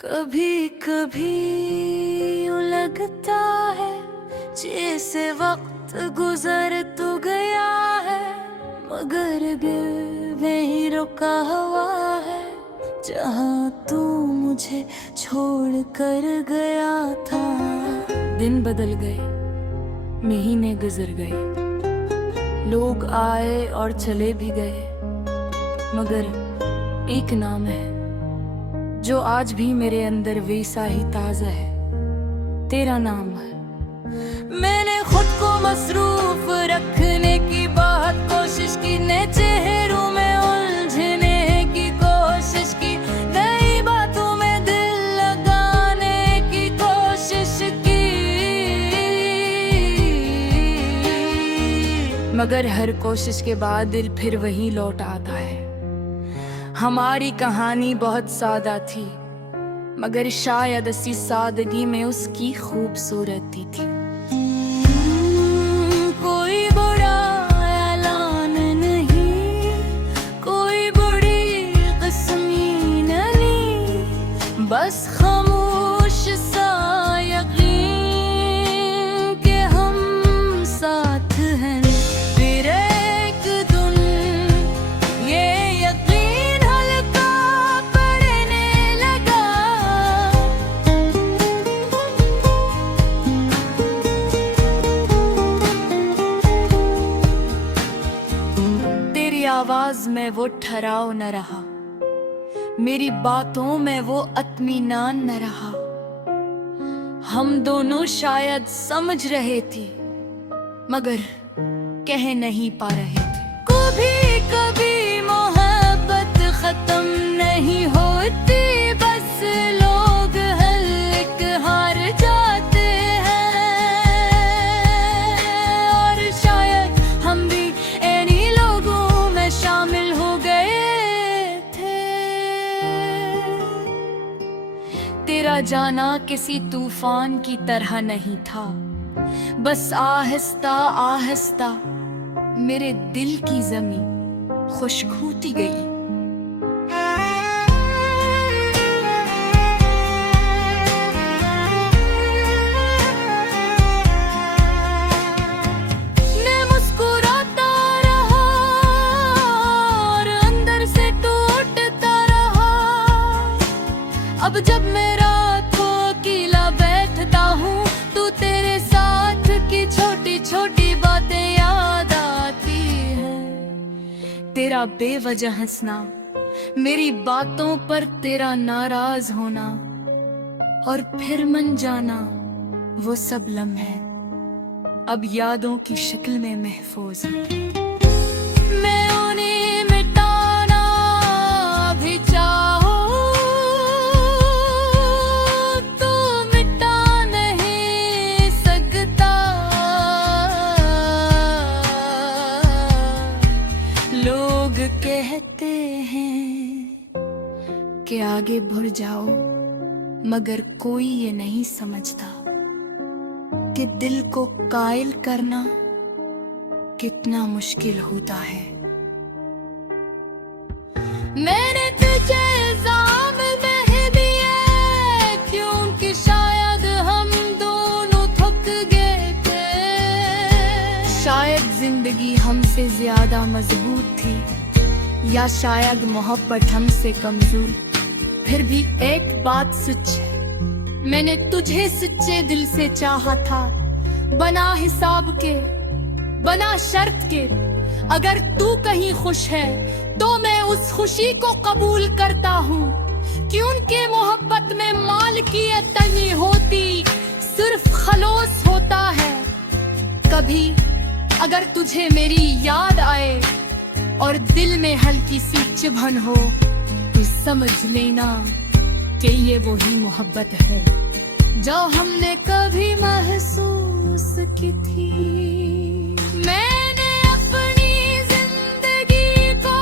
कभी कभी यूं लगता है जैसे वक्त गुजर तो गया है, मगर दिल नहीं रुका हुआ है जहाँ तू मुझे छोड़ कर गया था। दिन बदल गए, महीने गुजर गए, लोग आए और चले भी गए, मगर एक नाम है जो आज भी मेरे अंदर वैसा ही ताजा है। तेरा नाम है। मैंने खुद को मसरूफ रखने की बहुत कोशिश की, नए चेहरों में उलझने की कोशिश की, नई बातों में दिल लगाने की कोशिश की, मगर हर कोशिश के बाद दिल फिर वही लौट आता है। हमारी कहानी बहुत सादा थी, मगर शायद इसी सादगी में उसकी खूबसूरती थी। कोई बड़ा ऐलान नहीं, कोई बड़ी क़स्मी नहीं, बस खामोश सा यकीन कि हम साथ हैं। फिर एक दिन ये यकीन हल्का पड़ने लगा, तेरी आवाज में वो ठहराव न रहा, मेरी बातों में वो इत्मीनान न रहा। हम दोनों शायद समझ रहे थे, मगर कह नहीं पा रहे थे। कभी कभी मोहब्बत खत्म नहीं होती, बस लोग हल्के हार जाते हैं, और शायद हम भी इन्हीं लोगों में शामिल हो गए थे। तेरा जाना किसी तूफान की तरह नहीं था, बस आहिस्ता आहिस्ता मेरे दिल की जमीन खुश्क होती गई। मैं मुस्कुराता रहा और अंदर से टूटता रहा। अब जब मेरा अकेला बैठता हूँ तो तेरे साथ की छोटी छोटी बातें याद आती हैं। तेरा बेवजह हंसना, मेरी बातों पर तेरा नाराज होना, और फिर मन जाना, वो सब लम्हे अब यादों की शक्ल में महफूज हैं। मैं उन्हें मिटाना भी चाहूं तो मिटा नहीं सकता। लोग कहते हैं कि आगे बढ़ जाओ, मगर कोई ये नहीं समझता कि दिल को कायल करना कितना मुश्किल होता है। मैंने तुझे इल्जाम नहीं दिए, क्योंकि शायद हम दोनों थक गए थे। शायद जिंदगी हमसे ज्यादा मजबूत थी, या शायद मोहब्बत हमसे कमजोर। फिर भी एक बात सच है, मैंने तुझे सच्चे दिल से चाहा था, बना हिसाब के, बना शर्त के। अगर तू कहीं खुश है तो मैं उस खुशी को कबूल करता हूँ, क्योंकि मोहब्बत में मालकियत नहीं होती, सिर्फ खलोस होता है। कभी अगर तुझे मेरी याद आए और दिल में हल्की सी चुभन हो, तो समझ लेना कि ये वही मोहब्बत है जो हमने कभी महसूस की थी। मैंने अपनी जिंदगी को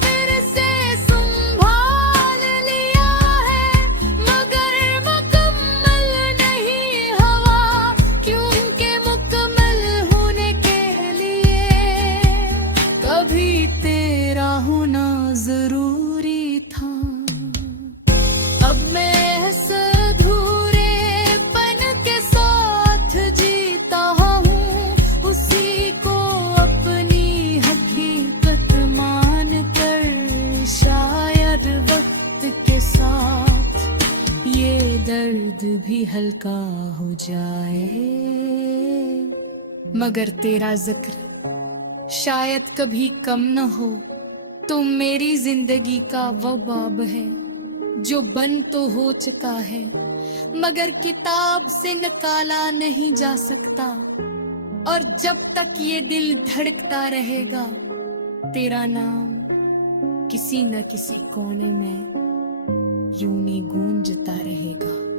फिर से संभाल लिया है, मगर मुकम्मल नहीं हुआ, क्योंकि मुकम्मल होने के लिए कभी तेरा होना जरूरी था। अब मैं दर्द भी हल्का हो जाए। मगर तेरा जिक्र शायद कभी कम न हो। तो मेरी जिंदगी का वो बाब है जो बन तो हो चुका है, मगर किताब से निकाला नहीं जा सकता। और जब तक ये दिल धड़कता रहेगा, तेरा नाम किसी न किसी कोने में यूं ही गूंजता रहेगा।